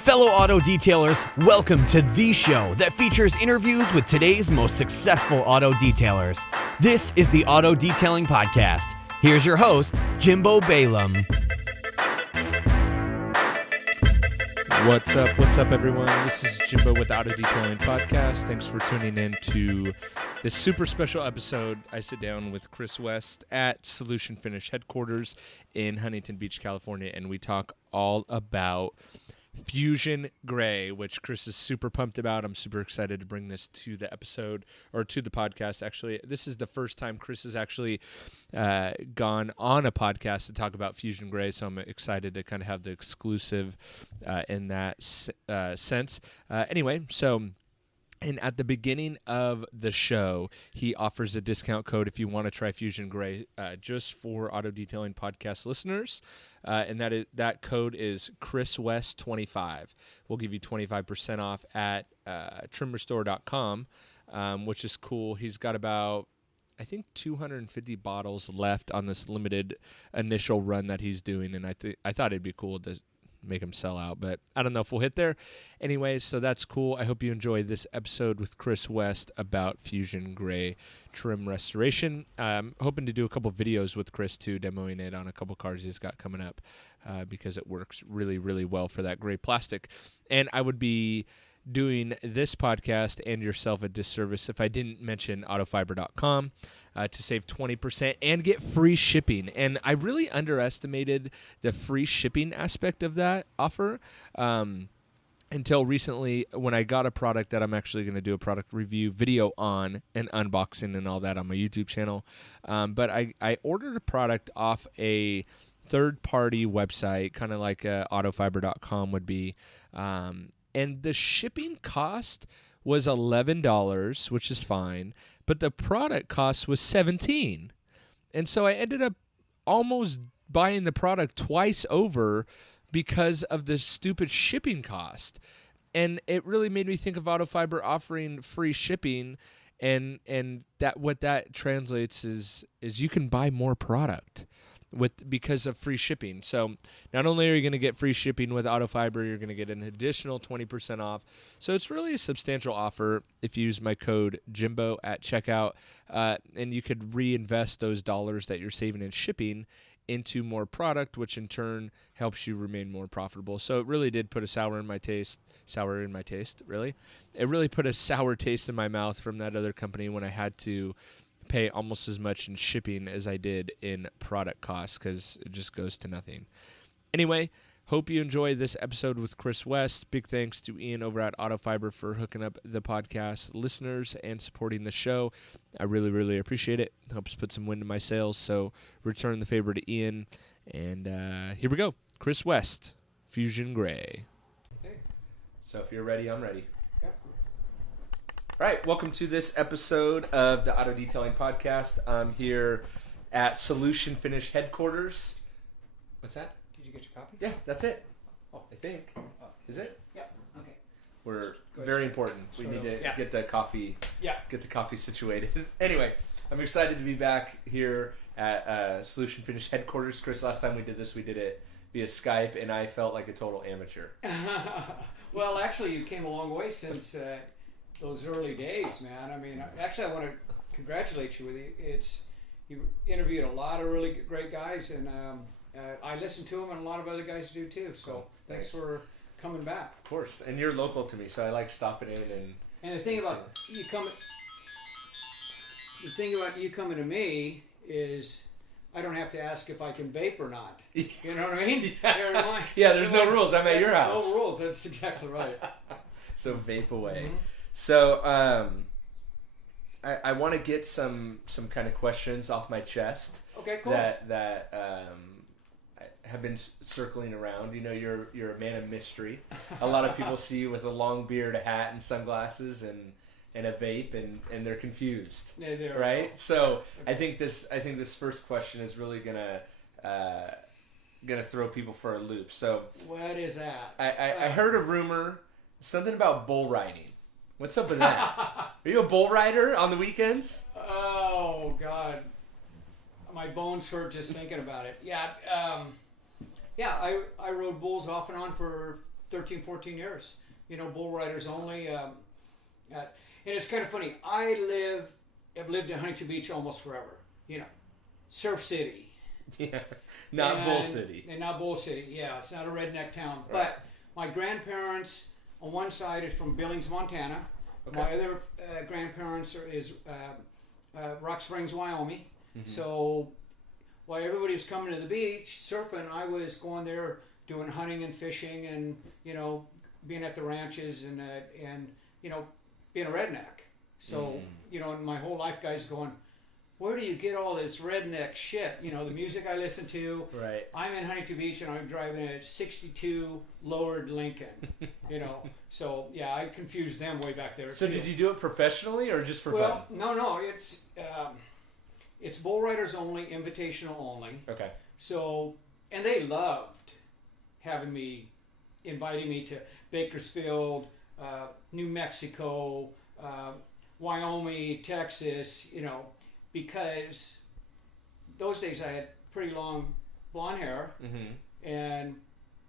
Fellow auto detailers, welcome to the show that features interviews with today's most successful auto detailers. This is the Auto Detailing Podcast. Here's your host, Jimbo Balaam. What's up, everyone? This is Jimbo with the Auto Detailing Podcast. Thanks for tuning in to this super special episode. I sit down with Chris West at Solution Finish headquarters in Huntington Beach, California, and we talk all about Fusion Gray, which Chris is super pumped about. I'm super excited to bring this to the episode, or to the podcast, actually. This is the first time Chris has actually gone on a podcast to talk about Fusion Gray, so I'm excited to kind of have the exclusive in that sense. Anyway, and at the beginning of the show, he offers a discount code if you want to try Fusion Gray, just for Auto Detailing Podcast listeners. And that code is ChrisWest25. We'll give you 25% off at trimrestore.com, which is cool. He's got about, I think, 250 bottles left on this limited initial run that he's doing, and I thought it'd be cool to make him sell out, but I don't know if we'll hit there. Anyways, so that's cool. I hope you enjoy this episode with Chris West about Fusion Gray trim restoration. I'm hoping to do a couple videos with Chris too, demoing it on a couple cars he's got coming up, because it works really, really well for that gray plastic. And I would be doing this podcast and yourself a disservice if I didn't mention autofiber.com to save 20% and get free shipping. And I really underestimated the free shipping aspect of that offer until recently, when I got a product that I'm actually going to do a product review video on, and unboxing and all that on my YouTube channel. But I ordered a product off a third-party website, kind of like autofiber.com would be, and the shipping cost was $11, which is fine, but the product cost was $17. And so I ended up almost buying the product twice over because of the stupid shipping cost. And it really made me think of Autofiber offering free shipping, and that what that translates is you can buy more product because of free shipping. So not only are you going to get free shipping with Autofiber, you're going to get an additional 20% off. So it's really a substantial offer if you use my code Jimbo at checkout, and you could reinvest those dollars that you're saving in shipping into more product, which in turn helps you remain more profitable. So it really did put a sour in my taste, really. It really put a sour taste in my mouth from that other company when I had to pay almost as much in shipping as I did in product costs, because it just goes to nothing. Anyway, hope you enjoy this episode with Chris West. Big thanks to Ian over at Autofiber for hooking up the podcast listeners and supporting the show. I really, really appreciate it. Helps put some wind in my sails. So return the favor to Ian. And here we go. Chris West, Fusion Gray. Okay. So if you're ready, I'm ready. All right, welcome to this episode of the Auto Detailing Podcast. I'm here at Solution Finish headquarters. What's that? Did you get your copy? Yeah, that's it. Oh, I think. Is it? Yeah. Okay. We're very important. We need to get the coffee. Yeah. Get the coffee situated. Anyway, I'm excited to be back here at Solution Finish headquarters. Chris, last time we did this, we did it via Skype, and I felt like a total amateur. Well, actually, you came a long way since those early days, man. I mean, actually, I want to congratulate you with it. You interviewed a lot of really great guys, and I listened to them, and a lot of other guys do too. So thanks for coming back. Of course, and you're local to me, so I like stopping in And the thing about you coming to me is I don't have to ask if I can vape or not. You know what I mean? Yeah, there's no rules. I'm at your house. No rules. That's exactly right. So vape away. Mm-hmm. So I want to get some kind of questions off my chest. Okay, cool. That have been circling around. You know, you're a man of mystery. A lot of people see you with a long beard, a hat, and sunglasses, and a vape, and they're confused. Yeah, they are. Right. So I think this first question is really gonna throw people for a loop. So what is that? I heard a rumor, something about bull riding. What's up with that? Are you a bull rider on the weekends? Oh God, my bones hurt just thinking about it. Yeah, I rode bulls off and on for 13, 14 years. Bull riders only. And it's kind of funny. Have lived in Huntington Beach almost forever. Surf City. Yeah, not Bull City. And not Bull City. Yeah, it's not a redneck town. Right. But my grandparents on one side is from Billings, Montana. Okay. My other grandparents is Rock Springs, Wyoming. Mm-hmm. So while everybody was coming to the beach surfing, I was going there doing hunting and fishing and being at the ranches and being a redneck. So and my whole life, guys, going, where do you get all this redneck shit? The music I listen to. Right. I'm in Huntington Beach and I'm driving a '62 lowered Lincoln. So yeah, I confused them way back there. So too. did you do it professionally or just for fun? Well, no, it's bull riders only, invitational only. Okay. So, and they loved inviting me to Bakersfield, New Mexico, Wyoming, Texas, because those days I had pretty long blonde hair, and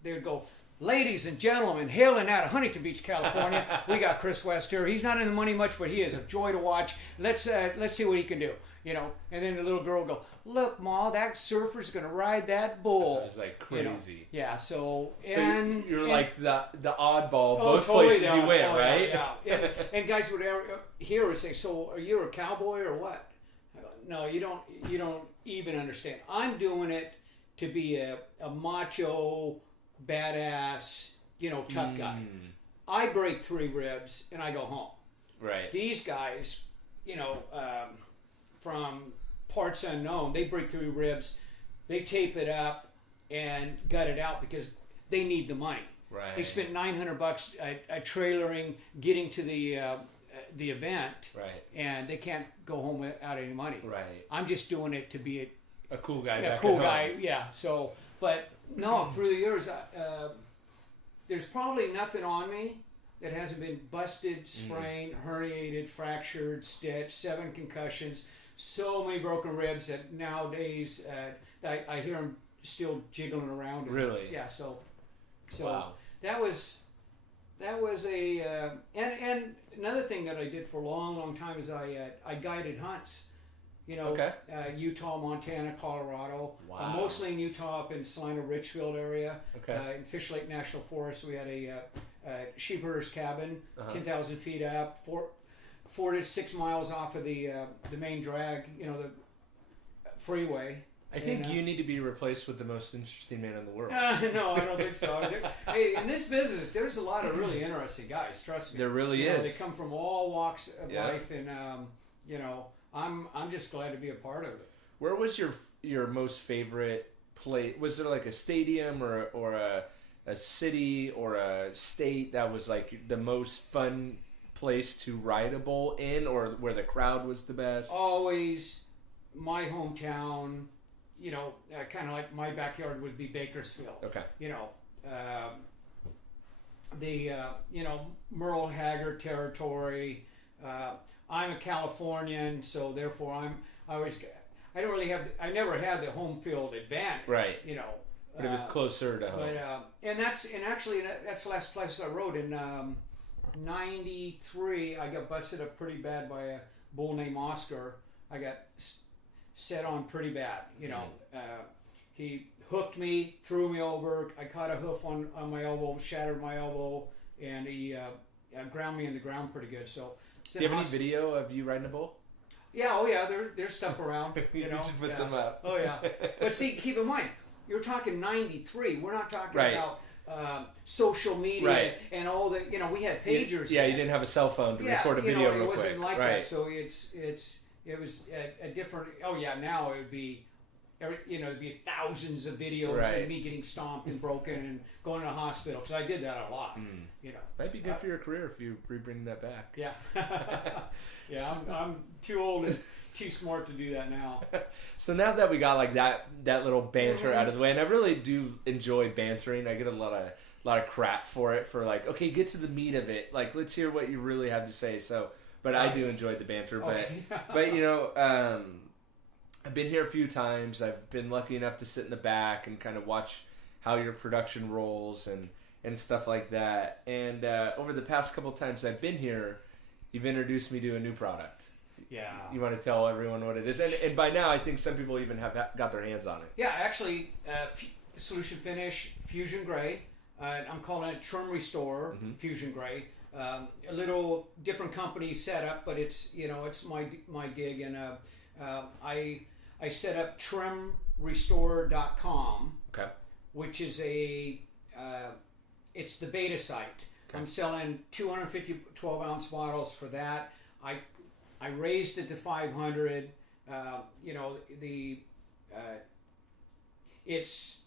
they would go, ladies and gentlemen, hailing out of Huntington Beach, California, we got Chris West here. He's not in the money much, but he is a joy to watch. Let's see what he can do, And then the little girl would go, look, Ma, that surfer's gonna ride that bull. It was like crazy. Yeah. So you're like the oddball both totally places you went, right? Yeah. And guys would hear would say, so are you a cowboy or what? I go, no, you don't even understand. I'm doing it to be a macho, badass, tough guy. I break 3 ribs and I go home. Right. These guys, from parts unknown, they break 3 ribs, they tape it up and gut it out because they need the money. Right. They spent $900 trailering, getting to the event, right, and they can't go home without any money. Right. I'm just doing it to be a cool guy. A cool guy, yeah. So, but no, through the years, there's probably nothing on me that hasn't been busted, sprained, herniated, fractured, stitched, 7 concussions, so many broken ribs that nowadays I hear them still jiggling around. Really? Yeah. So wow. that was a and another thing that I did for a long time is I guided hunts. Okay. Utah, Montana, Colorado. Wow. Mostly in Utah, up in Salina Richfield area. Okay. In Fish Lake National Forest, we had a sheepherder's cabin, 10,000 feet up, 4 to 6 miles off of the main drag, the freeway. I think you need to be replaced with the most interesting man in the world. No, I don't think so. Hey, in this business, there's a lot of really interesting guys. Trust me. There really is. They come from all walks of life, and I'm just glad to be a part of it. Where was your most favorite place? Was there like a stadium or a city or a state that was like the most fun place to ride a bull in, or where the crowd was the best? Always my hometown. Kind of like my backyard would be Bakersfield. Okay. Merle Haggard territory. I'm a Californian, so therefore I never had the home field advantage. Right. But it was closer to home. But that's the last place I rode in '93. I got busted up pretty bad by a bull named Oscar. I got set on pretty bad. He hooked me, threw me over. I caught a hoof on my elbow, shattered my elbow, and he ground me in the ground pretty good. So, do you have any video of you riding a bull? Yeah, there's stuff around. You should put some up. Oh yeah, but see, keep in mind, you're talking '93. We're not talking about social media and all the. We had pagers. You didn't have a cell phone to record a video real quick. It wasn't like that. So it was a different. Oh yeah, now it would be. It'd be thousands of videos of me getting stomped and broken and going to the hospital, because I did that a lot. Might be good for your career if you bring that back. Yeah, yeah. I'm too old and too smart to do that now. So now that we got like that little banter out of the way, and I really do enjoy bantering. I get a lot of crap for it, for like, okay, get to the meat of it. Like, let's hear what you really have to say. So, but I do enjoy the banter. Okay. But I've been here a few times. I've been lucky enough to sit in the back and kind of watch how your production rolls, and and stuff like that. And over the past couple times I've been here, you've introduced me to a new product. Yeah. You want to tell everyone what it is? And by now, I think some people even have got their hands on it. Yeah, actually, Solution Finish Fusion Gray. I'm calling it Trim Restore Fusion Gray. A little different company setup, but it's it's my gig, and I set up trimrestore.com, Okay. which is it's the beta site. Okay. I'm selling 250 12-ounce bottles for that. I raised it to 500. It's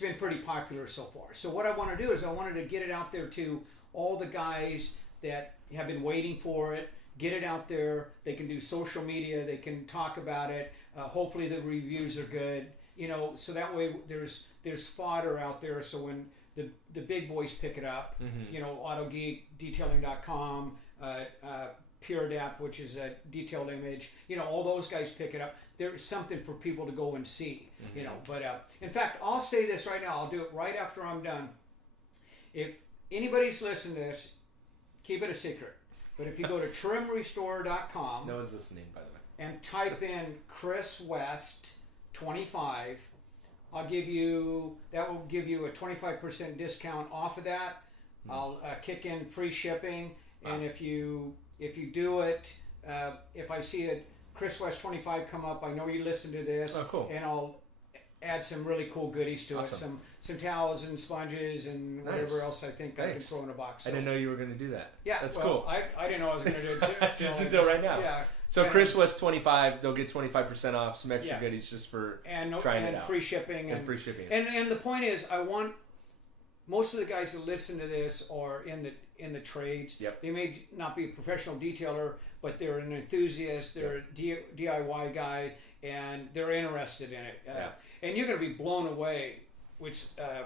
been pretty popular so far. So what I want to do is I wanted to get it out there to all the guys that have been waiting for it. Get it out there. They can do social media. They can talk about it. Hopefully the reviews are good. So that way there's fodder out there. So when the big boys pick it up, AutoGeek, Detailing.com, Pure Adapt, which is a detailed image, all those guys pick it up. There's something for people to go and see, But in fact, I'll say this right now. I'll do it right after I'm done. If anybody's listening to this, keep it a secret. But if you go to trimrestore.com, No one's listening, by the way. and type in Chris West 25, that will give you a 25% discount off of that. I'll kick in free shipping, and if you do it, if I see a Chris West 25 come up, I know you listen to this, Oh, cool. and I'll add some really cool goodies to Awesome. it, some towels and sponges and whatever else I think I can Nice. throw in a box. I didn't know you were going to do that. Yeah, That's well, cool. I didn't know I was going to do it. Just until right now. Yeah. So And- Chris West 25, they'll get 25% off, some extra Yeah. goodies just for and trying it out. free shipping and free shipping. And the point is, I want most of the guys that listen to this are in the trades. Yep. They may not be a professional detailer, but they're an enthusiast. They're a DIY guy, and they're interested in it. And you're going to be blown away with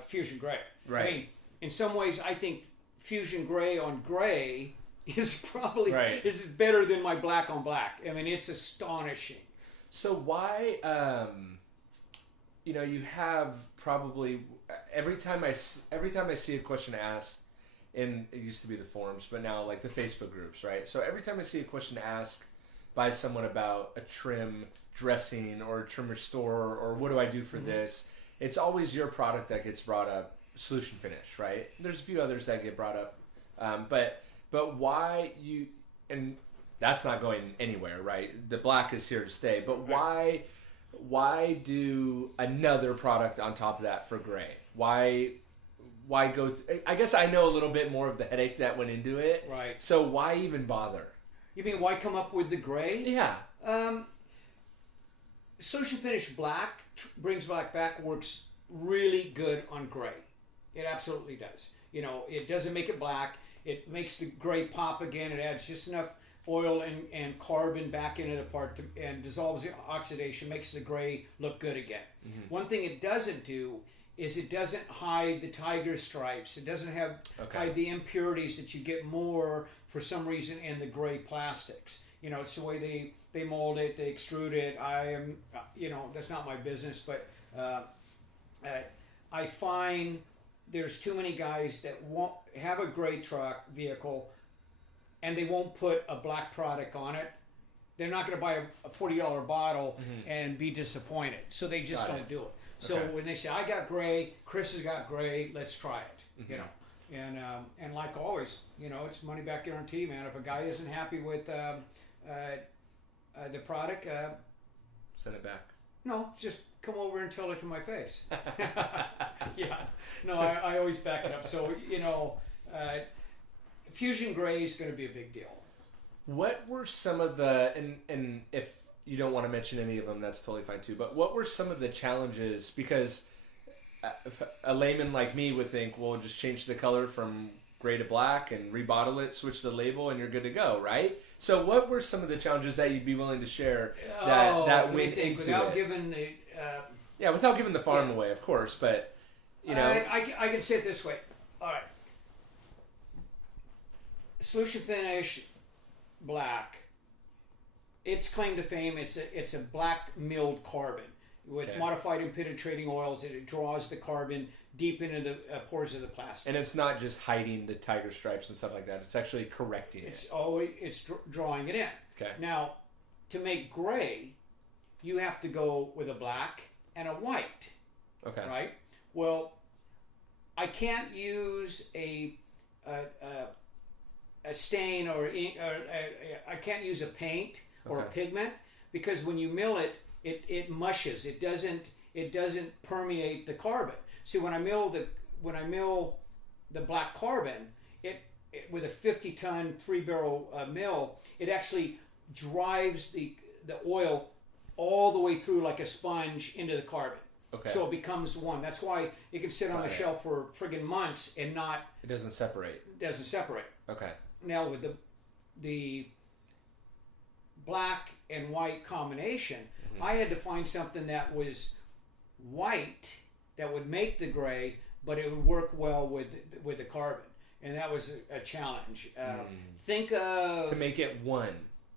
Fusion Gray. Right. I mean, in some ways, I think Fusion Gray on gray is probably is better than my black on black. I mean, it's astonishing. So why, you have probably every time I see a question asked, and it used to be the forums, but now like the Facebook groups, right? So every time I see a question asked by someone about a trim dressing or a trim restore or what do I do for this, it's always your product that gets brought up, Solution Finish, right? There's a few others that get brought up, but why you, and that's not going anywhere, right? The black is here to stay, but why do another product on top of that for gray? Why go I guess I know a little bit more of the headache that went into it. Right. So why even bother? You mean why come up with the gray? Yeah. Solution Finish Black brings black back, works really good on gray. It absolutely does. It doesn't make it black. It makes the gray pop again. It adds just enough oil and carbon back into the part and dissolves the oxidation, makes the gray look good again. One thing it doesn't do is it doesn't hide the tiger stripes. It doesn't hide the impurities that you get more for some reason in the gray plastics. It's the way they mold it, they extrude it. That's not my business, but I find there's too many guys that won't have a gray truck vehicle and they won't put a black product on it. They're not going to buy a $40 bottle and be disappointed. So they just don't do it. So when they say, I got gray, Chris has got gray, let's try it, And like always, it's money back guarantee, man. If a guy isn't happy with the product, send it back. No, just come over and tell it to my face. Yeah. No, I always back it up. So, Fusion Gray is going to be a big deal. What were some of the, and if you don't want to mention any of them, that's totally fine too, but what were some of the challenges? Because a layman like me would think, well, just change the color from gray to black and rebottle it, switch the label, and you're good to go, right? So what were some of the challenges that you'd be willing to share that went into without it? giving the... without giving the farm away, of course, but, I can say it this way. All right. Solution Finish Black, its claim to fame, it's a black milled carbon. With modified impenetrating oils, it draws the carbon deep into the pores of the plastic. And it's not just hiding the tiger stripes and stuff like that. It's actually correcting it. It's drawing it in. Okay. Now, to make gray, you have to go with a black and a white. Okay. Right? Well, I can't use a stain or I can't use a paint or a pigment, because when you mill it, it mushes. It doesn't permeate the carbon. See, when I mill the black carbon, it with a 50-ton 3-barrel mill, it actually drives the oil all the way through like a sponge into the carbon. Okay. So it becomes one. That's why it can sit on the shelf for friggin' months and not. It doesn't separate. Okay. Now with the black and white combination, I had to find something that was white that would make the gray, but it would work well with the carbon, and that was a challenge. Think of to make it one.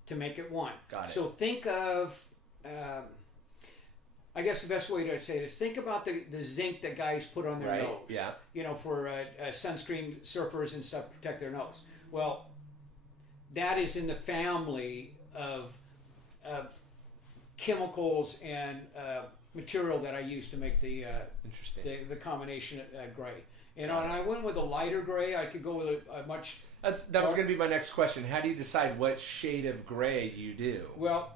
Got it. So think of. I guess the best way to say it is think about the zinc that guys put on their nose. Yeah. For sunscreen surfers and stuff to protect their nose. Well, that is in the family of chemicals and material that I use to make the the combination gray. And I went with a lighter gray. I could go with a much. That was going to be my next question. How do you decide what shade of gray you do? Well,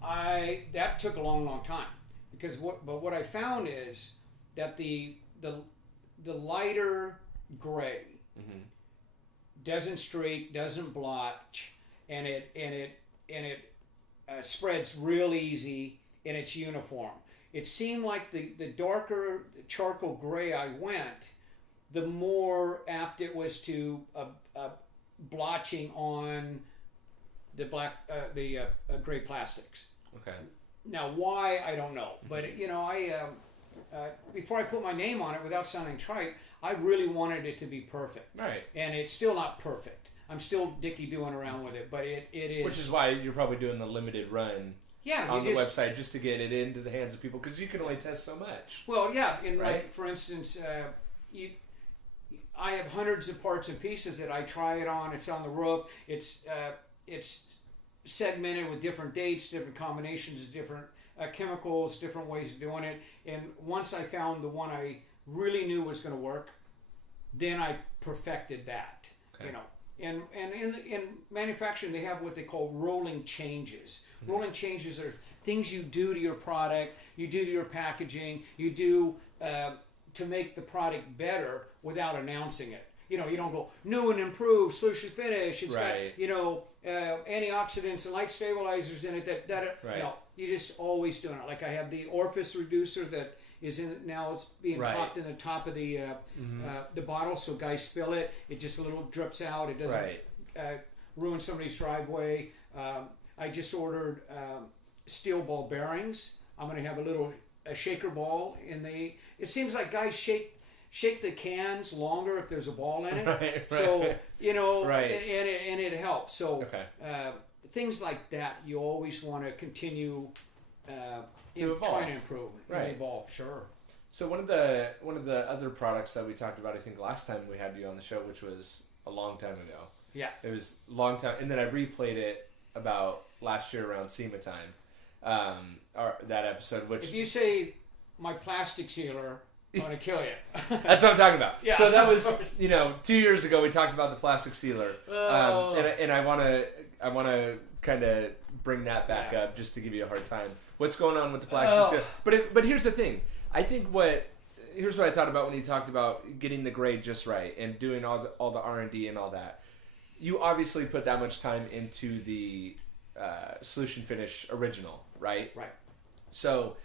that took a long time, because what I found is that the lighter gray doesn't streak, doesn't blotch, and it spreads real easy, and it's uniform. It seemed like the darker charcoal gray I went, the more apt it was to blotching on the black gray plastics. Okay. Now why, I don't know, but I before I put my name on it, without sounding trite, I really wanted it to be perfect. Right. And it's still not perfect. I'm still dicky doing around with it, but it is. Which is why you're probably doing the limited run. Yeah, on the website, just to get it into the hands of people, because you can only test so much. Well, yeah, like for instance, I have hundreds of parts and pieces that I try it on. It's on the roof. It's segmented with different dates, different combinations of different chemicals, different ways of doing it. And once I found the one I really knew was going to work, then I perfected that. Okay. And in manufacturing, they have what they call rolling changes. Mm-hmm. Rolling changes are things you do to your product, you do to your packaging, you do to make the product better without announcing it. You don't go new and improved solution finish. It's got antioxidants and light stabilizers in it. You're just always doing it. Like I have the orifice reducer that is in now. It's being popped in the top of the bottle, so guys spill it. It just a little drips out. It doesn't ruin somebody's driveway. I just ordered steel ball bearings. I'm going to have a shaker ball in the. It seems like guys shake the cans longer if there's a ball in it. Right. So and it helps. So things like that, you always want to continue to evolve. Try to improve and evolve. Sure. So one of the other products that we talked about, I think last time we had you on the show, which was a long time ago. Yeah. It was a long time, and then I replayed it about last year around SEMA time. That episode, which if you say my plastic sealer, I'm gonna kill you. That's what I'm talking about. Yeah. So that was 2 years ago we talked about the plastic sealer, and I want to kind of bring that back up just to give you a hard time. What's going on with the plastic sealer? But here's the thing. I think here's what I thought about when you talked about getting the grade just right and doing all the R&D and all that. You obviously put that much time into the solution finish original, right? Right. So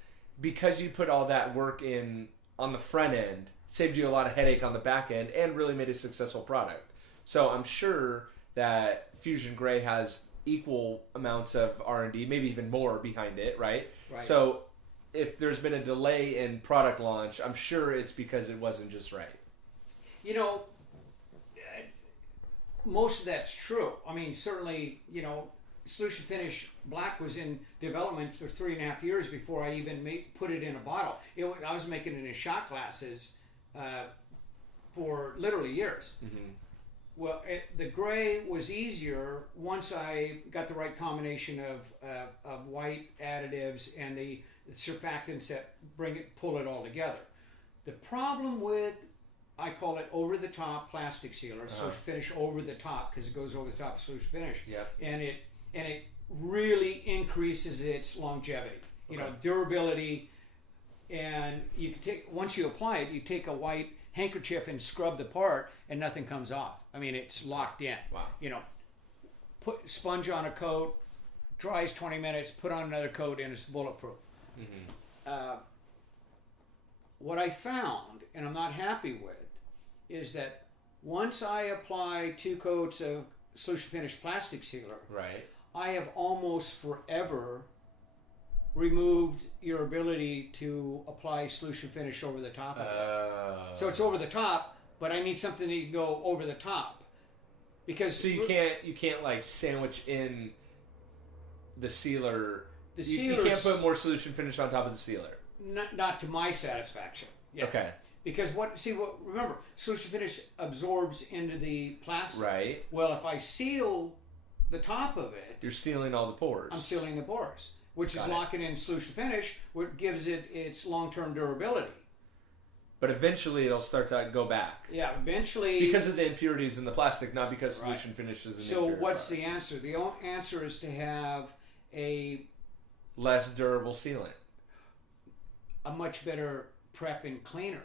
because you put all that work in on the front end, saved you a lot of headache on the back end, and really made a successful product. So I'm sure that Fusion Gray has equal amounts of R&D, maybe even more behind it, right? Right. So if there's been a delay in product launch, I'm sure it's because it wasn't just right. Most of that's true. I mean, certainly, Solution Finish Black was in development for 3.5 years before I even put it in a bottle. I was making it in shot glasses for literally years. Mm-hmm. Well, the gray was easier once I got the right combination of white additives and the surfactants that pull it all together. The problem with, I call it over-the-top plastic sealer, Solution Finish over the top, because it goes over the top of Solution Finish, and it really increases its longevity, durability. And you can once you apply it, you take a white handkerchief and scrub the part, and nothing comes off. I mean, it's locked in. Wow. Put sponge on a coat, dries 20 minutes, put on another coat, and it's bulletproof. Mm-hmm. What I found, and I'm not happy with, is that once I apply 2 coats of Solution Finish plastic sealer, Right. I have almost forever removed your ability to apply Solution Finish over the top of it. So it's over the top, but I need something that can go over the top. Because So you can't like sandwich in the sealer. You can't put more Solution Finish on top of the sealer. not to my satisfaction. Yeah. Okay. Because remember, Solution Finish absorbs into the plastic. Right. Well, if I seal the top of it, You're sealing all the pores. I'm sealing the pores, which Got is it. locking in Solution Finish, which gives it its long-term durability. But eventually it'll start to go back. Yeah, eventually. Because of the impurities in the plastic, not because Solution Finish is an So inferior what's product. the answer? The answer is to have a Less durable sealant. much better prep and cleaner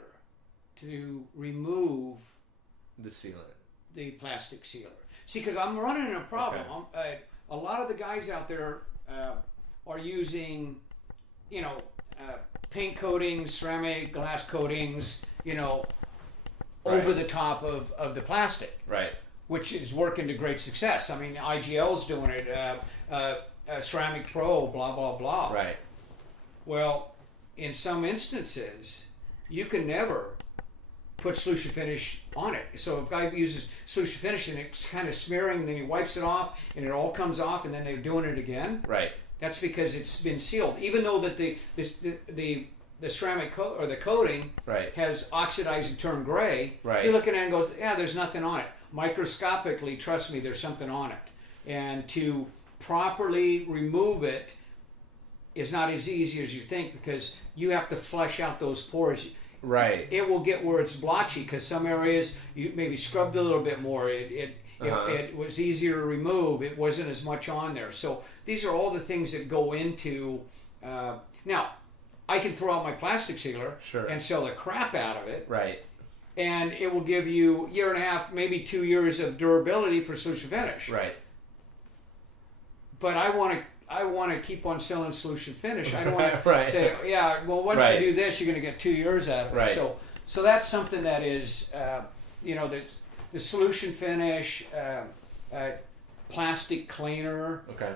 to remove The sealant. the plastic sealer. See, because I'm running into a problem. Okay. A lot of the guys out there are using, paint coatings, ceramic, glass coatings, over the top of the plastic, Right. which is working to great success. I mean, IGL's doing it, Ceramic Pro, blah, blah, blah. Right. Well, in some instances, you can never put Solution Finish on it. So if a guy uses Solution Finish and it's kind of smearing, then he wipes it off and it all comes off, and then they're doing it again. Right. That's because it's been sealed. Even though that the ceramic or the coating Right. has oxidized and turned gray, Right. you're looking at it and goes, yeah, there's nothing on it. Microscopically, trust me, there's something on it. And to properly remove it is not as easy as you think, because you have to flush out those pores. Right. It will get where it's blotchy, because some areas you maybe scrubbed a little bit more. It was easier to remove. It wasn't as much on there. So these are all the things that go into. Now, I can throw out my plastic sealer Sure. and sell the crap out of it, Right. and it will give you 1.5 years, maybe 2 years of durability for Solution Finish. Right. But I want to keep on selling Solution Finish. I don't want to Right. say, yeah, well, once Right. you do this, you're going to get 2 years out of it. Right. So that's something that is, the Solution Finish plastic cleaner Okay.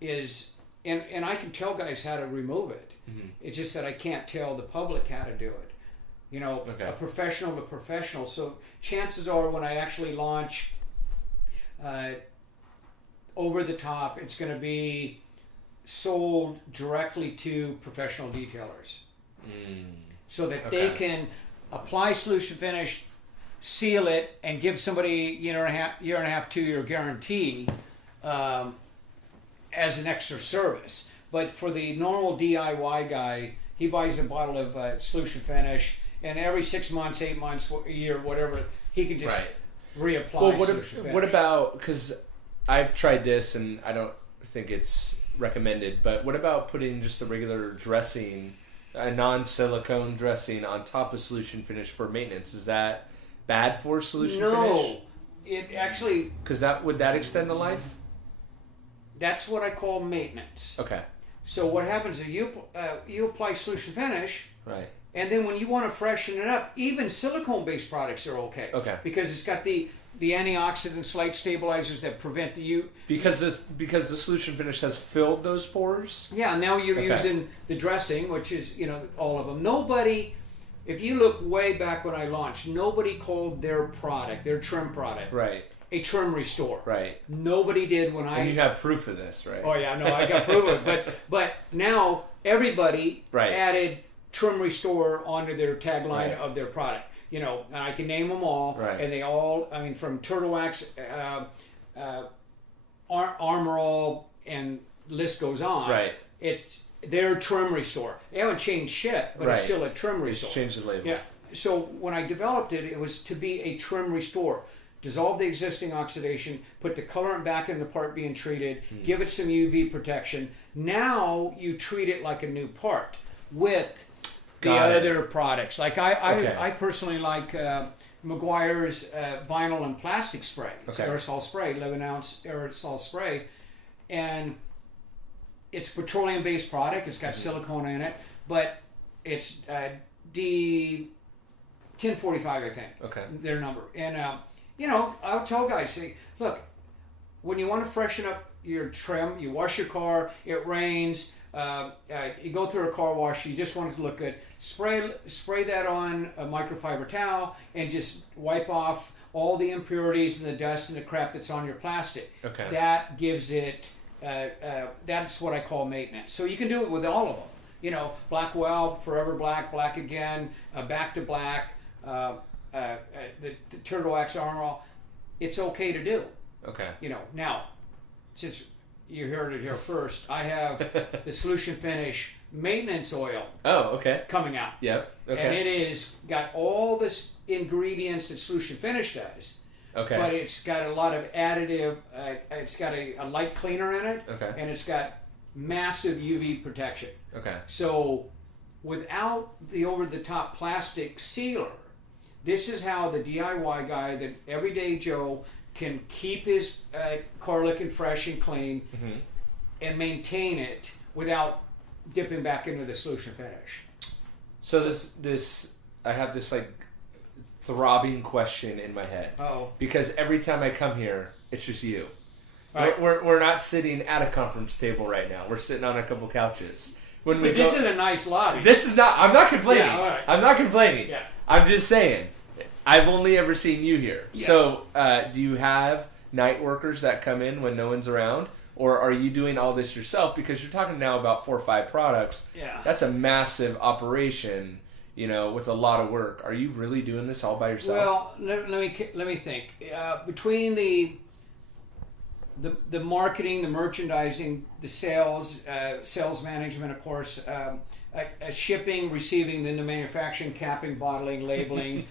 is, and I can tell guys how to remove it. Mm-hmm. It's just that I can't tell the public how to do it. Okay. A professional to professional. So chances are, when I actually launch over the top, it's going to be sold directly to professional detailers, so that they Okay. can apply Solution Finish, seal it, and give somebody year and a half, 2 year guarantee as an extra service. But for the normal DIY guy, he buys a bottle of Solution Finish, and every 6 months, 8 months, a year, whatever, he can just Right. reapply Well, Solution Finish. what about, because I've tried this and I don't think it's recommended, but what about putting just a regular dressing, a non-silicone dressing on top of Solution Finish for maintenance? Is that bad for Solution Finish? No, it actually, Because would that extend the life? that's what I call maintenance. Okay. So what happens is you apply Solution Finish, Right. and then when you want to freshen it up, even silicone-based products are okay. Okay. Because it's got the antioxidants, light stabilizers that prevent the Because the Solution Finish has filled those pores? Yeah, now you're Okay. using the dressing, which is, all of them. Nobody, if you look way back when I launched, nobody called their product, their trim product, Right. a trim restore. Right. Nobody did when And you have proof of this, right? Oh yeah, no, I got proof of it. But now everybody Right. added trim restore onto their tagline Right. of their product. You know, and I can name them all, Right. and they all. I mean, from Turtle Wax, Armor All, and list goes on. Right. It's their trim restore. They haven't changed shit, but it's Right. still a trim Just restore. change the label. Yeah. So when I developed it, it was to be a trim restore. Dissolve the existing oxidation, put the colorant back in the part being treated, give it some UV protection. Now you treat it like a new part with the Got it. other products. Like Okay. I personally like Meguiar's vinyl and plastic spray. It's Okay. aerosol spray, 11-ounce aerosol spray, and it's a petroleum-based product. It's got silicone in it, but it's D1045, I think. Okay. Their number. And you know, I'll tell guys, say, look, when you want to freshen up your trim, you wash your car, it rains, you go through a car wash, you just want it to look good. Spray that on a microfiber towel and just wipe off all the impurities and the dust and the crap that's on your plastic. Okay. That gives it. That's what I call maintenance. So you can do it with all of them. You know, Black Well, Forever Black, Black Again, Back to Black, the Turtle Wax Armor All. It's okay to do. Okay. You know, now, since you heard it here first, I have the Solution Finish maintenance oil Oh, okay. coming out. Yep. Okay. And it is got all this ingredients that Solution Finish does. Okay. But it's got a lot of additive. It's got a light cleaner in it. Okay. And it's got massive UV protection. Okay. So without the over-the-top plastic sealer, this is how the DIY guy, the everyday Joe, can keep his car looking fresh and clean and maintain it without dipping back into the Solution Finish. So this I have this like throbbing question in my head. Oh. Because every time I come here, it's just you. Right. We're not sitting at a conference table right now. We're sitting on a couple couches. When we But this go, is a nice lobby. this is not. I'm not complaining. Yeah, all right. I'm not complaining. Yeah. I'm just saying. I've only ever seen you here. Yeah. So, do you have night workers that come in when no one's around, or are you doing all this yourself? Because you're talking now about 4 or 5 products. Yeah. That's a massive operation. You know, with a lot of work. Are you really doing this all by yourself? Well, let me think. Between the marketing, the merchandising, the sales management, of course, shipping, receiving, then the manufacturing, capping, bottling, labeling,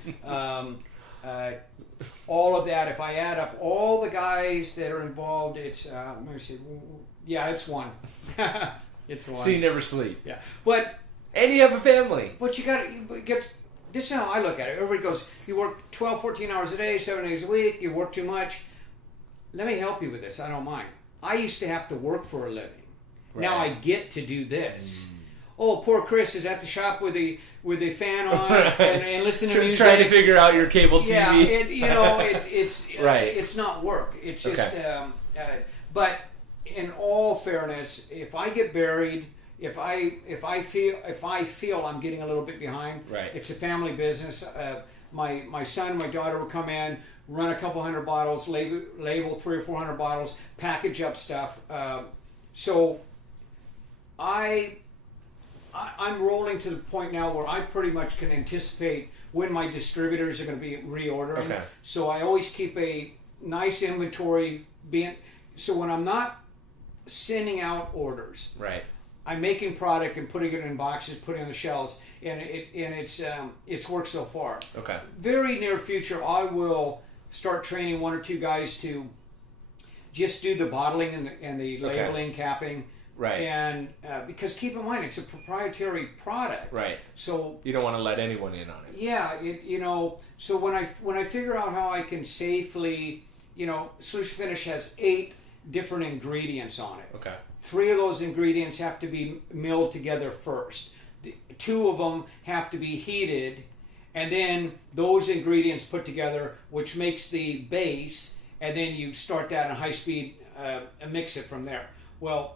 all of that. If I add up all the guys that are involved, it's let me see. Yeah, it's one. It's one. So you never sleep. Yeah, but And you have a family. But you got to get. This is how I look at it. Everybody goes, you work 12, 14 hours a day, 7 days a week, you work too much. Let me help you with this. I don't mind. I used to have to work for a living. Now I Right. get to do this. Oh, poor Chris is at the shop with the fan on and listening to music. Trying to figure out your cable TV. Yeah, it's Right. It's not work. It's just. Okay. But in all fairness, if I get buried, if I feel I'm getting a little bit behind, Right. it's a family business. My son and my daughter will come in, run a couple hundred bottles, label 300 or 400 bottles, package up stuff. So I'm rolling to the point now where I pretty much can anticipate when my distributors are going to be reordering. Okay. So I always keep a nice inventory. So when I'm not sending out orders, Right. I'm making product and putting it in boxes, putting it on the shelves, and it's worked so far. Okay. Very near future, I will start training 1 or 2 guys to just do the bottling and the Okay. labeling, capping. Right. And because keep in mind, it's a proprietary product. Right. So You don't want to let anyone in on it. yeah, so when I figure out how I can safely, Solution Finish has 8 different ingredients on it. Okay. 3 of those ingredients have to be milled together first. 2 of them have to be heated, and then those ingredients put together, which makes the base, and then you start that in high speed and mix it from there. Well,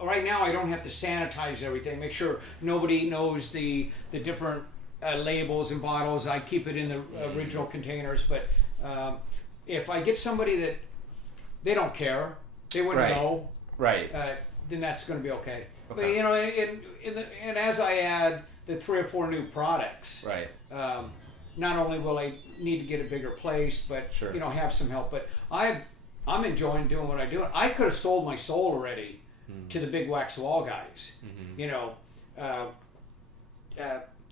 right now I don't have to sanitize everything, make sure nobody knows the different labels and bottles. I keep it in the original containers, but if I get somebody that they don't care, they wouldn't Right. know, Right. then that's going to be okay. But Okay. you know, and as I add the 3 or 4 new products, Right. not only will I need to get a bigger place, but Sure. you know, have some help. But I'm enjoying doing what I do. I could have sold my soul already to the big wax wall guys. You know,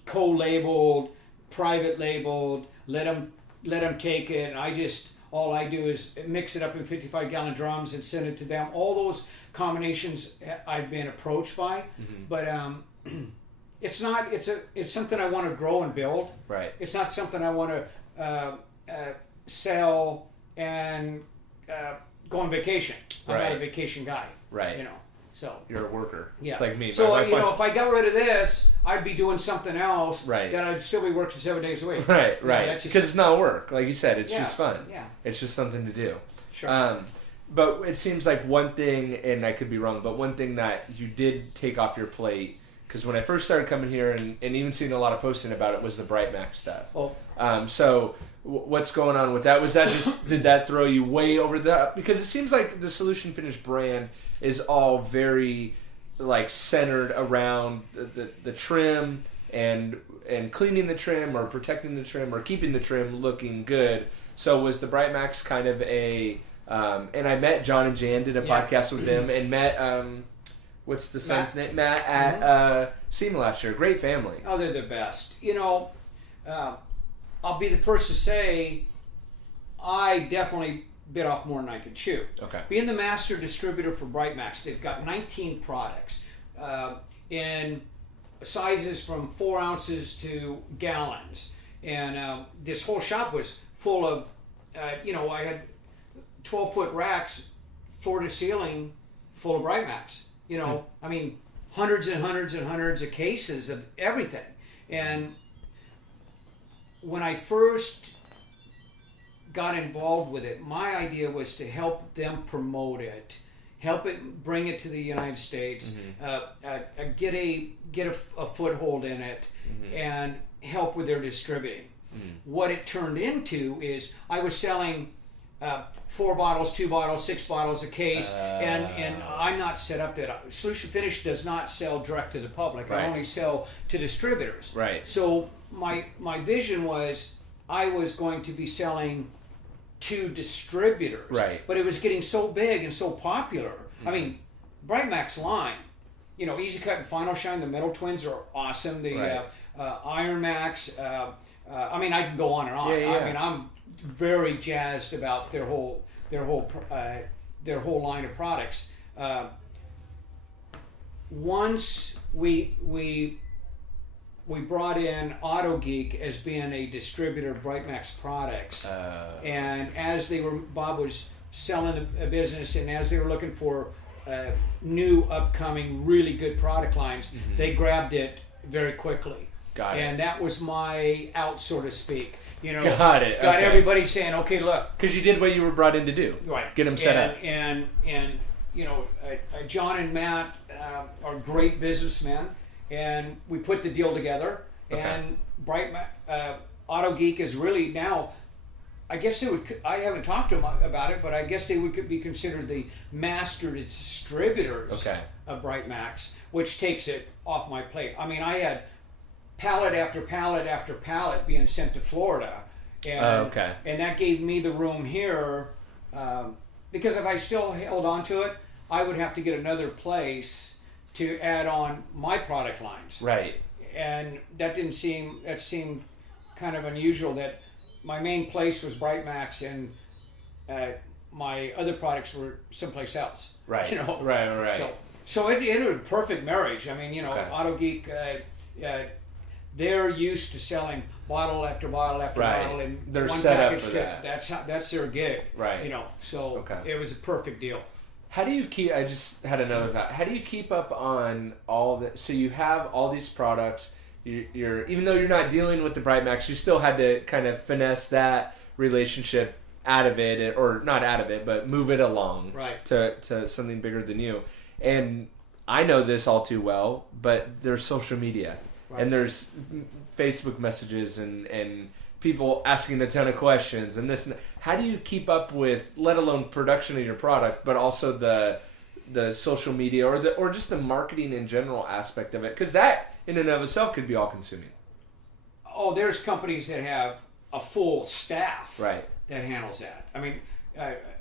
co-labeled, private labeled. Let them take it. And all I do is mix it up in 55-gallon drums and send it to them. All those combinations I've been approached by, but it's not. It's something I want to grow and build. Right. It's not something I want to sell and go on vacation. I'm not Right. a vacation guy. Right. You know. So You're a worker. yeah. It's like me. So My wife you know, wants- if I got rid of this, I'd be doing something else. Right. That I'd still be working 7 days a week. Right. You know, Right. that's just- Because it's not work. Like you said, it's Yeah, just fun. yeah. It's just something to do. Sure. But it seems like one thing, and I could be wrong, but one thing that you did take off your plate, because when I first started coming here and even seeing a lot of posting about it, was the Bright Max stuff. Oh. So what's going on with that? Was that just, did that throw you way over the top? Because it seems like the Solution Finish brand is all very like centered around the trim and cleaning the trim or protecting the trim or keeping the trim looking good. So was the Bright Max kind of a and I met John and Jan, did a Yeah. podcast with them, and met what's the son's name? Matt at SEMA last year. Great family. Oh, they're the best. You know, I'll be the first to say I definitely bit off more than I could chew. Okay. Being the master distributor for Bright Max, they've got 19 products in sizes from 4 ounces to gallons. And this whole shop was full of, you know, I had 12-foot racks, floor to ceiling, full of Bright Max. You know, I mean, hundreds and hundreds and hundreds of cases of everything. And when I first got involved with it, my idea was to help them promote it, help it bring it to the United States, get a foothold in it, and help with their distributing. What it turned into is I was selling 4 bottles, 2 bottles, 6 bottles a case, and I'm not set up that. Solution Finish does not sell direct to the public. Right. I only sell to distributors. Right. So my vision was I was going to be selling to distributors. Right. But it was getting so big and so popular. I mean, Bright Max line, you know, Easy Cut and Final Shine, the metal twins are awesome. The Right. Iron Max. I mean, I can go on and on. Yeah. I mean, I'm very jazzed about their whole line of products. Once we brought in Auto Geek as being a distributor of Bright Max products, and as Bob was selling a business, and as they were looking for new, upcoming, really good product lines, they grabbed it very quickly. Got it. And that was my out, so to speak. You know, Got it. Got Okay. everybody saying, "Okay, look, Because you did what you were brought in to do. right, Get them set up. And you know, John and Matt are great businessmen, and we put the deal together. Okay. And Auto Geek is really now, I guess they would. I haven't talked to them about it, but I guess they would be considered the master distributors Okay. of Bright Max, which takes it off my plate. I mean, I had pallet after pallet after pallet being sent to Florida, and Okay. and that gave me the room here, because if I still held on to it, I would have to get another place to add on my product lines, Right. and that seemed kind of unusual. That my main place was Bright Max, and my other products were someplace else. Right. You know. Right. So it was a perfect marriage. I mean, you know, Okay. Auto Geek, they're used to selling bottle after bottle after Right. bottle, and They're one set up package for trip. that. That's their gig. Right. You know, so Okay. it was a perfect deal. How do you keep? I just had another thought. How do you keep up on all the? So you have all these products. You're even though you're not dealing with the Bright Max, you still had to kind of finesse that relationship out of it, or not out of it, but move it along Right. to something bigger than you. And I know this all too well, but there's social media Right. and there's Facebook messages and people asking a ton of questions and this. And how do you keep up with, let alone production of your product, but also the social media or just the marketing in general aspect of it? Because that in and of itself could be all consuming. Oh, there's companies that have a full staff Right. that handles that. I mean,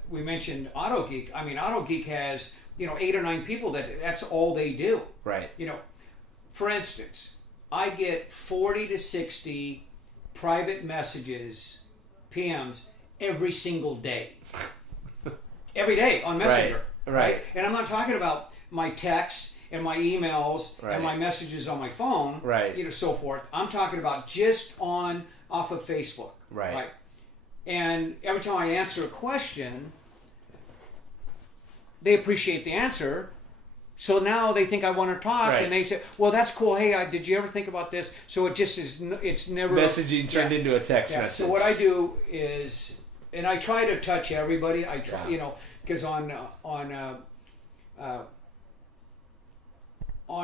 we mentioned AutoGeek. I mean, AutoGeek has 8 or 9 people that's all they do. Right. For instance, I get 40 to 60 private messages, PMs, every single day. Every day on Messenger. Right. And I'm not talking about my texts and my emails Right. and my messages on my phone. Right. So forth. I'm talking about just off of Facebook. Right. And every time I answer a question, they appreciate the answer. So now they think I want to talk, Right. and they say, "Well, that's cool. Hey, did you ever think about this?" So it just is. It's never Messaging turned Yeah. into a text Yeah. message. So what I do is, and I try to touch everybody. I try, Yeah. because on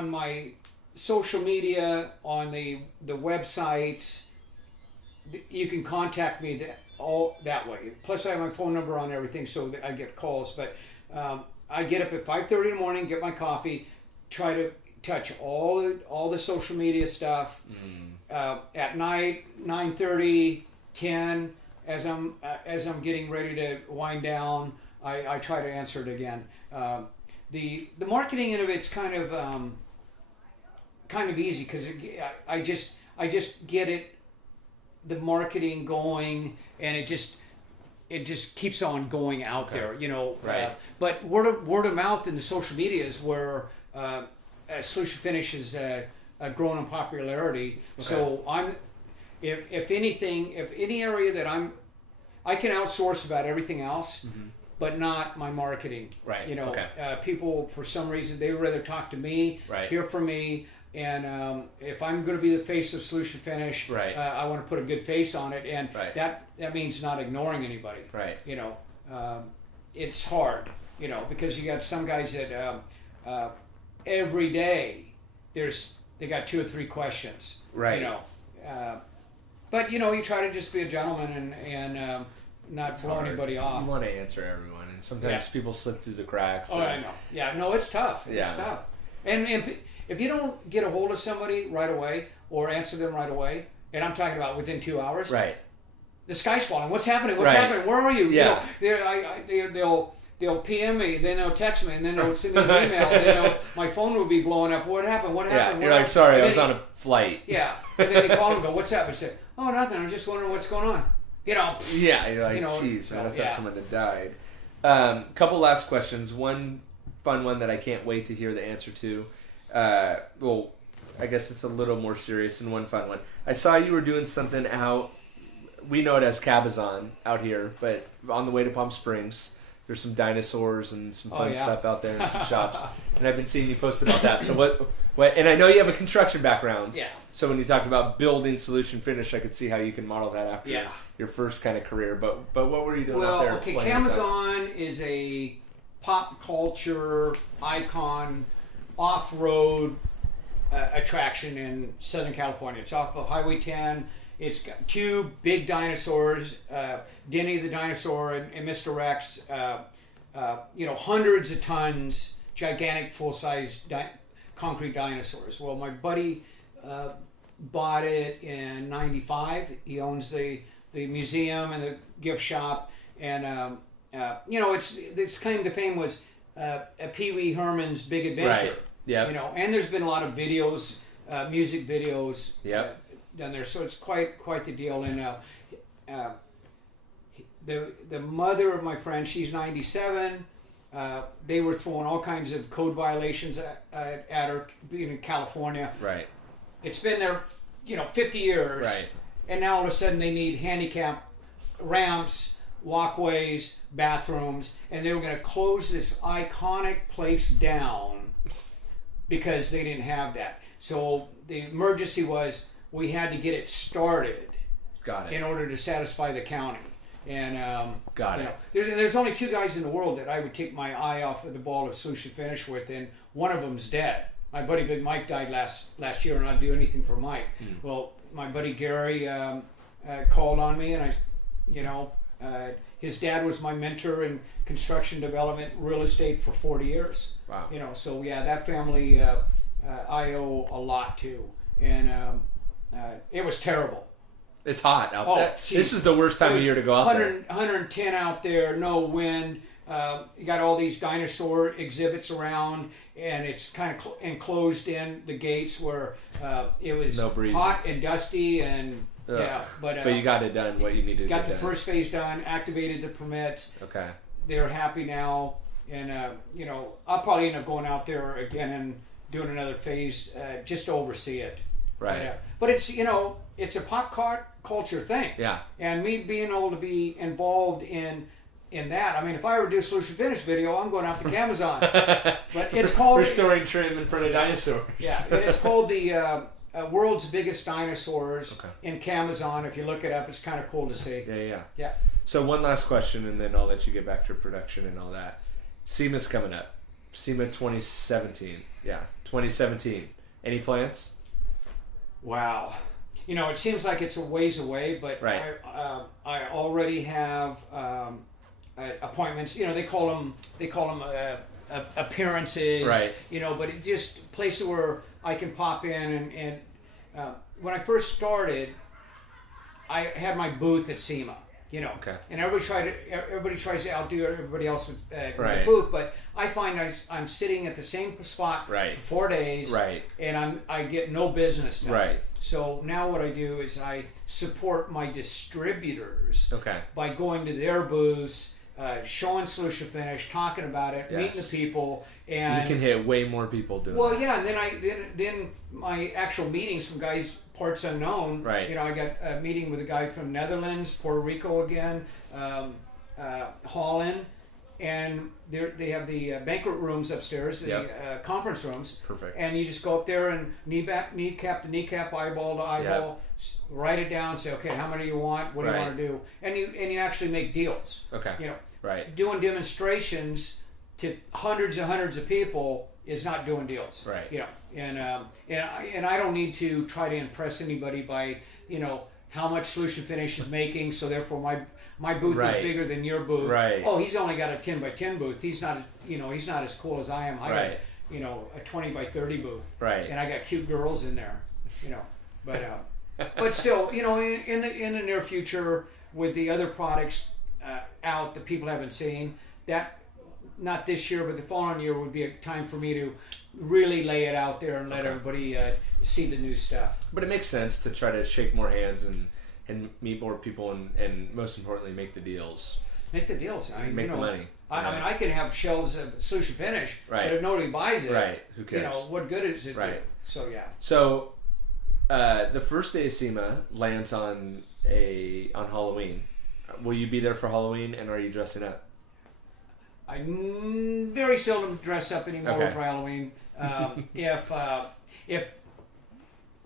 my social media, on the websites, you can contact me all that way. Plus, I have my phone number on everything, so that I get calls. But I get up at 5:30 in the morning, get my coffee, try to touch all the social media stuff. At night, 9:30, 10, as I'm getting ready to wind down, I try to answer it again. The marketing of it's kind of easy because I just get it, the marketing going, and it just keeps on going out there, Right. but word of mouth in the social media is where Solution Finish is grown in popularity. Okay. So if any area that I can outsource about everything else, but not my marketing. Right. Okay. Okay. People for some reason they would rather talk to me, Right. hear from me. And if I'm going to be the face of Solution Finish, Right. I want to put a good face on it, and Right. that means not ignoring anybody. Right. It's hard, because you got some guys that every day they got 2 or 3 questions. Right. But you try to just be a gentleman and not It's blow hard. anybody off. You want to answer everyone, and sometimes Yeah. people slip through the cracks. Oh, and- I know. Yeah, no, it's tough. Yeah. It's tough. And if you don't get a hold of somebody right away or answer them right away, and I'm talking about within 2 hours, Right. the sky's falling. What's happening? What's Right. happening? Where are you? Yeah. They'll PM me, then they'll text me, and then they'll send me an email. Then my phone will be blowing up. What happened? What Yeah. happened? You're What like, happened? sorry, And I was then on a flight. Yeah. And then you call and go, what's up? I say, oh, nothing. I'm just wondering what's going on. Yeah. You're like, geez, man, I thought someone had died. Couple last questions. One fun one that I can't wait to hear the answer to. Well, I guess it's a little more serious, and one fun one. I saw you were doing something out. We know it as Cabazon out here, but on the way to Palm Springs, there's some dinosaurs and some fun yeah. stuff out there and some shops. And I've been seeing you post about that. So what? And I know you have a construction background. Yeah. So when you talked about building Solution Finish, I could see how you can model that after Yeah. your first kind of career. But what were you doing out Well, there? okay, playing with that? Camazon is a pop culture icon, off-road attraction in Southern California. It's off of Highway 10. It's got 2 big dinosaurs, Denny the dinosaur and Mr. Rex. Hundreds of tons, gigantic, full-size concrete dinosaurs. Well, my buddy bought it in '95. He owns the museum and the gift shop, and its claim to fame was Pee Wee Herman's Big Adventure. Right. Yeah. And there's been a lot of videos, music videos Yep. done there, so it's quite the deal. And the mother of my friend, she's 97. They were throwing all kinds of code violations at her, being in California. Right. It's been there, 50 years. Right. And now all of a sudden they need handicap ramps, walkways, bathrooms, and they were going to close this iconic place down because they didn't have that. So the emergency was we had to get it started Got it. in order to satisfy the county. And Got it. There's only 2 guys in the world that I would take my eye off of the ball of Solution Finish with, and one of them's dead. My buddy Big Mike died last year, and I'd do anything for Mike. Well, my buddy Gary called on me, and his dad was my mentor in construction development, real estate for 40 years. Wow. So yeah, that family I owe a lot to, and it was terrible. It's hot out there. Geez. This is the worst time of year to go out there. 110 out there, no wind. You got all these dinosaur exhibits around, and it's kind of enclosed in the gates where it was No breeze. hot and dusty, and Ugh. yeah. But you got it done. What you needed to got get the done. first phase done, activated the permits. Okay. They're happy now, and I'll probably end up going out there again and doing another phase just to oversee it. Right. But it's it's a pop culture thing. Yeah. And me being able to be involved in that, I mean, if I were to do a solution finish video, I'm going out to Amazon. But it's called restoring trim in front of dinosaurs. Yeah, and it's called the World's Biggest Dinosaurs Okay. in Amazon. If you look it up, it's kind of cool to see. Yeah. Yeah. So one last question, and then I'll let you get back to production and all that. SEMA's coming up. SEMA 2017. Yeah, 2017. Any plans? Wow. It seems like it's a ways away, but Right. I already have appointments. They call them appearances. Right. But it just places where I can pop in and when I first started, I had my booth at SEMA. Okay. And everybody tries to outdo everybody else with Right. the booth, but I find I'm sitting at the same spot Right. for 4 days, Right. and I get no business done. Right. So now what I do is I support my distributors Okay. by going to their booths, showing Solution Finish, talking about it, meeting Yes. the people, and You can hit way more people doing well, that. yeah, and then my actual meetings from guys parts unknown. Right. I got a meeting with a guy from Netherlands, Puerto Rico again, Holland, and they have the banquet rooms upstairs, the conference rooms. Perfect. And you just go up there and kneecap to kneecap, eyeball to eyeball, write it down, say, okay, how many you want? What do you Right. want to do? And you actually make deals. Okay. Right. Doing demonstrations to hundreds of people is not doing deals. Right. And I don't need to try to impress anybody by how much Solution Finish is making, so therefore my booth Right. is bigger than your booth. Right. Oh, he's only got a 10 by 10 booth. He's not he's not as cool as I am. I Right. got a 20 by 30 booth. Right. And I got cute girls in there. But but still, in the near future with the other products out that people haven't seen, that not this year but the following year would be a time for me to really lay it out there and let everybody see the new stuff. But it makes sense to try to shake more hands and meet more people and most importantly make the deals. Make the deals. Make the money. I mean, I can have shelves of Solution Finish, Right. but if nobody buys it, Right. Who cares? what good is it? Right. Do? So yeah. So the first day of SEMA lands on Halloween. Will you be there for Halloween, and are you dressing up? I very seldom dress up anymore Okay. for Halloween.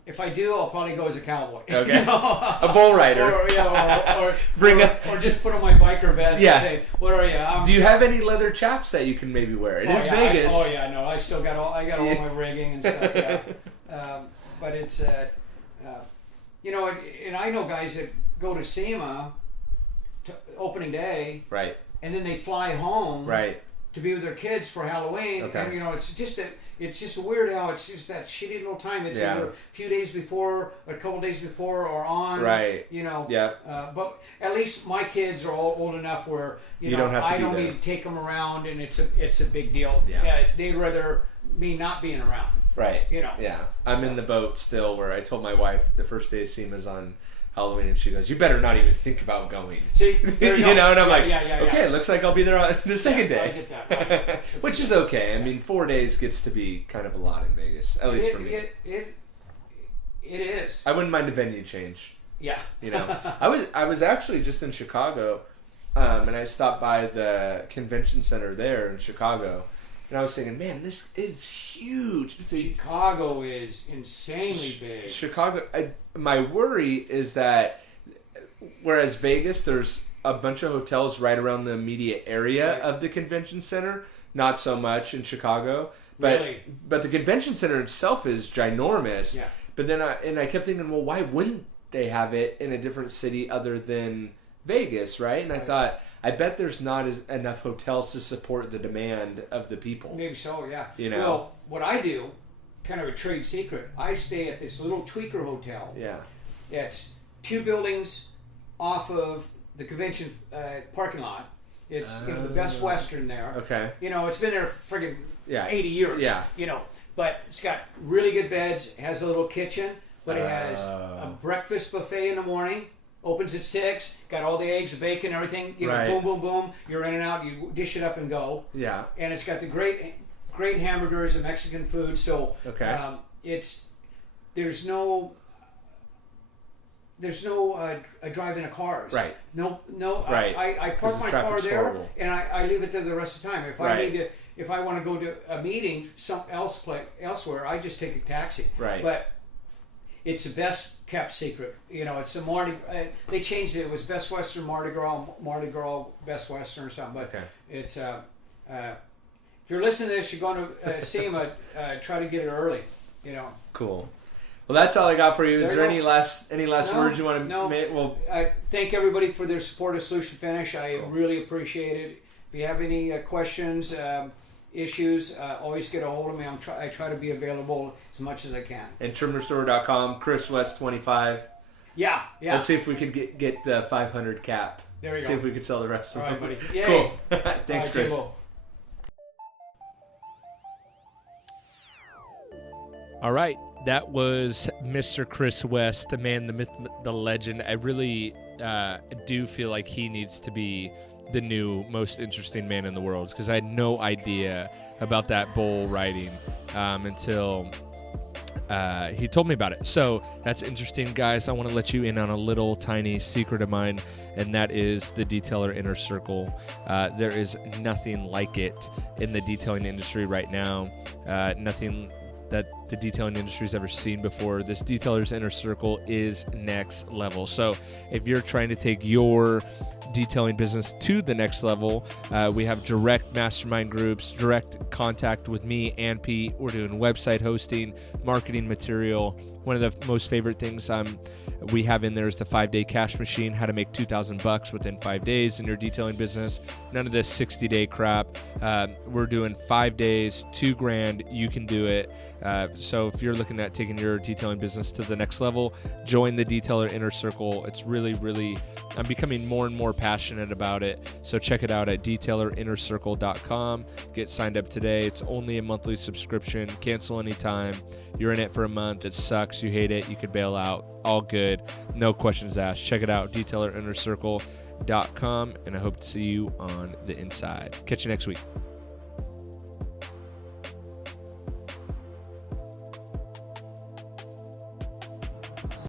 If I do, I'll probably go as a cowboy. Okay. A bull rider. or Bring or, up- or just put on my biker vest Yeah. and say, "What are you?" Do you have any leather chaps that you can maybe wear? It is Vegas. No, I still got all my rigging and stuff. Yeah. But it's and I know guys that go to SEMA to opening day, Right. and then they fly home, Right. to be with their kids for Halloween. Okay. And it's just weird how it's just that shitty little time. It's Yeah. either a few days before, or a couple days before, or on. Right. Yep. But at least my kids are all old enough where You don't have to I be don't there. need to take them around, and it's a big deal. Yeah. They'd rather me not being around. Right. Yeah. I'm So- in the boat still where I told my wife the first day of SEMA's on Halloween, and she goes, "You better not even think about going." See, there you go. And I'm Yeah, like, yeah. okay, looks like I'll be there on the second I day. get that. Which is okay. I mean, 4 days gets to be kind of a lot in Vegas, at least for me. It is. I wouldn't mind a venue change. Yeah. I was actually just in Chicago, and I stopped by the convention center there in Chicago, and I was thinking, man, this is huge. Chicago is insanely big. Chicago. My worry is that whereas Vegas, there's a bunch of hotels right around the immediate area of the convention center. Not so much in Chicago, but the convention center itself is ginormous. Yeah. But then I kept thinking, well, why wouldn't they have it in a different city other than Vegas, right? And I thought, I bet there's not enough hotels to support the demand of the people. Maybe so, yeah. You know? Well, what I do, kind of a trade secret, I stay at this little tweaker hotel. Yeah. It's 2 buildings off of the convention parking lot. It's the Best Western there. Okay. You know, it's been there friggin' Yeah. 80 years. Yeah. You know, but it's got really good beds. It has a little kitchen, but it has a breakfast buffet in the morning. Opens at 6. Got all the eggs, the bacon, everything. You know, Right. boom, boom, boom. You're in and out. You dish it up and go. Yeah. And it's got the great hamburgers and Mexican food. So Okay. there's no driving of cars. Right. No. Right. I 'Cause park the my car traffic's there horrible. and I leave it there the rest of the time. If I Right. need to, if I want to go to a meeting elsewhere, I just take a taxi. Right. But it's the best kept secret. You know, it's the Mardi. They changed it. It was Best Western Mardi Gras Best Western or something. But Okay. it's if you're listening to this, you're going to see him. Try to get it early. You know. Cool. Well, that's all I got for you. Is There there you any last No, words you want to no. make? Well, I thank everybody for their support of Solution Finish. I really appreciate it. If you have any questions, issues, always get a hold of me. I try to be available as much as I can. and trimrestore.com, Chris West 25. Yeah. Let's see if we could get the 500 cap. There you see go. if we could sell the rest All of right, them. buddy. Yay. Cool. Thanks, All right, Chris. Jimbo. All right, that was Mr. Chris West, the man, the myth, the legend. I really do feel like he needs to be the new most interesting man in the world, because I had no idea about that bull riding until he told me about it. So that's interesting, guys. I want to let you in on a little tiny secret of mine, and that is the Detailer Inner Circle. There is nothing like it in the detailing industry right now. Nothing that the detailing industry's ever seen before. This Detailer's Inner Circle is next level. So if you're trying to take your detailing business to the next level, we have direct mastermind groups, direct contact with me and Pete. We're doing website hosting, marketing material. One of the most favorite things we have in there is the 5-day cash machine, how to make $2,000 within 5 days in your detailing business. None of this 60-day crap. We're doing 5 days, $2,000. You can do it. So if you're looking at taking your detailing business to the next level, join the Detailer Inner Circle. It's really, really, I'm becoming more and more passionate about it. So check it out at detailerinnercircle.com. Get signed up today. It's only a monthly subscription. Cancel anytime. You're in it for a month. It sucks. You hate it. You could bail out. All good. No questions asked. Check it out, detailerinnercircle.com. And I hope to see you on the inside. Catch you next week.